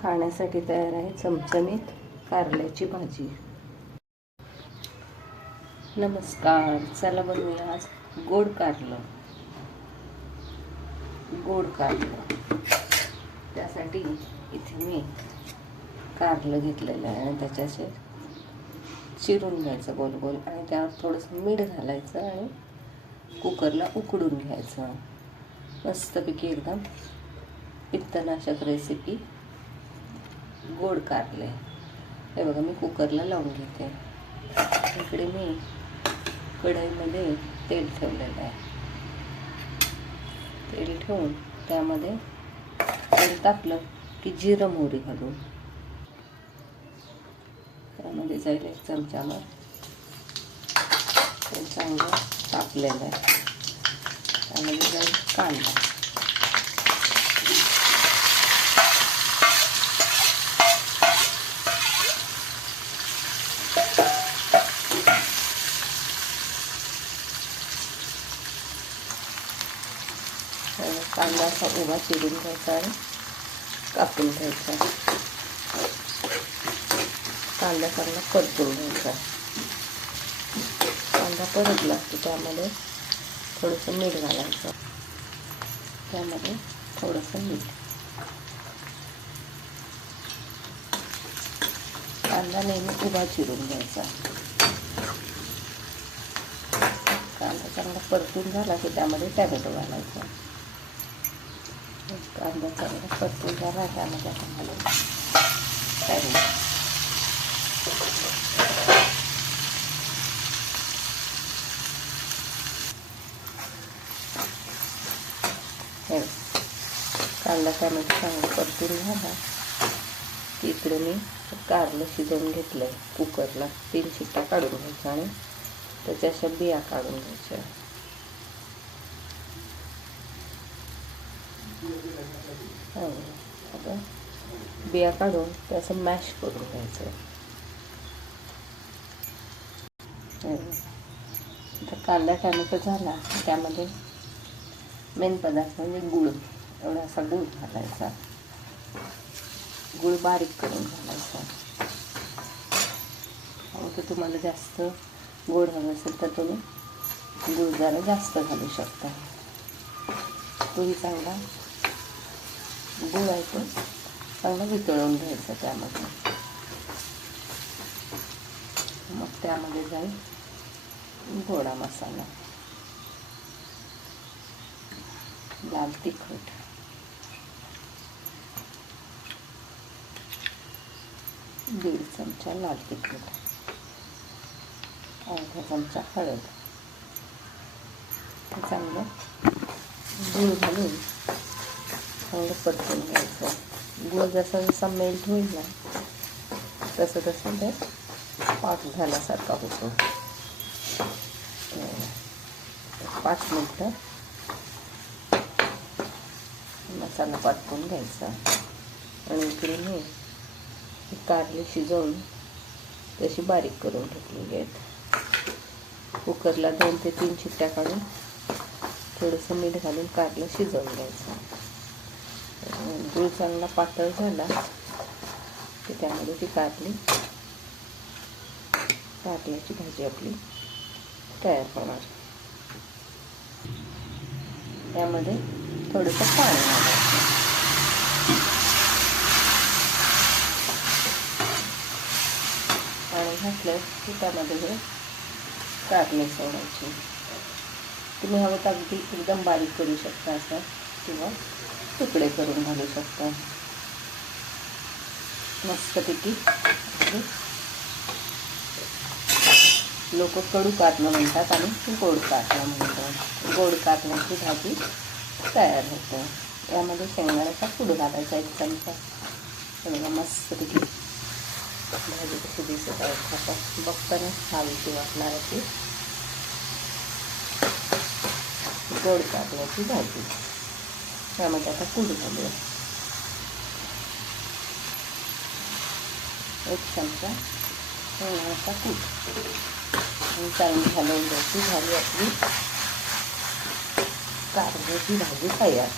खाण्यासाठी तयार आहे चमचमीत कारल्याची भाजी. नमस्कार, चला बनवूया आज गोड कारलं. त्यासाठी इथे मी कारलं घेतलेलं आहे आणि त्याच्याचे चिरून घ्यायचं गोल गोल आणि त्यावर थोडंसं मीठ घालायचं आणि कुकरला उकडून घ्यायचं. मस्तपैकी एकदम पित्तनाशक रेसिपी गोड कारले. हे बघा, मी कुकरला लावून घेते. इकडे मी कढईमध्ये तेल ठेवलेलं आहे. तेल ठेवून त्यामध्ये तेल तापलं की जिरं मोहरी घालून त्यामध्ये जाईल 1 चमचाभर. ते चांगलं तापलेलं आहे. त्यामध्ये जाईल कांदा. कांदा असा उभा चिरून घ्यायचा आणि कापून घ्यायचा. कांदा चांगला परतून घ्यायचा. कांदा परतला की त्यामध्ये थोडंसं मीठ घालायचं. त्यामध्ये थोडंसं मीठ. कांदा नेहमी उभा चिरून घ्यायचा. कांदा चांगला परतून झाला की त्यामध्ये टॅमॅटो घालायचा. कांदा चांगला परतून झाला त्यामध्ये आपण घालू टॅमॅटो. कांदा टॅमॅटो चांगला परतून झाला की इकडे मी कारलं शिजवून घेतलं आहे कुकरला. 3 शिट्ट्या काढून घ्यायच्या आणि त्याच्या अशा बिया काढून घ्यायच्या. आता बिया काढून ते असं मॅश करून घ्यायचं. आता कांदा टॅमॅटो झाला त्यामध्ये मेन पदार्थ म्हणजे गूळ. एवढा असा गूळ घालायचा. गूळ बारीक करून घालायचा. तर तुम्हाला जास्त गोड हवं असेल तर तुम्ही गूळ जरा जास्त घालू शकता. तोही चांगला गूळ आहे तो चांगला वितळून घ्यायचा त्यामध्ये. मग त्यामध्ये जाईल गोडा मसाला, लाल तिखट, दीड चमचा लाल तिखट, अर्धा चमचा हळद. चांगलं गूळ घालून चांगलं परतून घ्यायचं. गूळ जसा जसा मेल्ट होईल ना तसं तसं ते पाक झाल्यासारखा होतो. 5 मिनटं मसाला परतून घ्यायचा. आणि इकडे मी कारले शिजवून तशी बारीक करून ठेवलेली आहेत. कुकरला 2 ते 3 शिट्ट्या काढून थोडंसं मीठ घालून कारलं शिजवून घ्यायचं. गूळ चांगला पातळ झाला की त्यामध्ये ती कारल्याची भाजी आपली तयार होणार. त्यामध्ये थोडंसं पाणी घालायचं. पाणी घातलं की त्यामध्ये हे कारले सोडायची. तुम्ही हवं तर अगदी एकदम बारीक करू शकता असं, किंवा तुकडे करून घालू शकता. मस्तपैकी लोक कडू कारलं म्हणतात आणि गोड कारलं म्हणतात. गोड कारल्याची भाजी तयार होते. यामध्ये शेंगदाण्याचा कूट घालायचा 1 चमचा. बघा मस्तपैकी भाजी कशी दिसत आहे. आता बघताना खावीशी वाटणार अशी गोड कारल्याची भाजी. त्यामध्ये आता कूट घालूया. 1 चमचा शेंगदाण्याचा कूट आणि चांगली घालून द्यायची. झाली आपली कारल्याची भाजी तयार.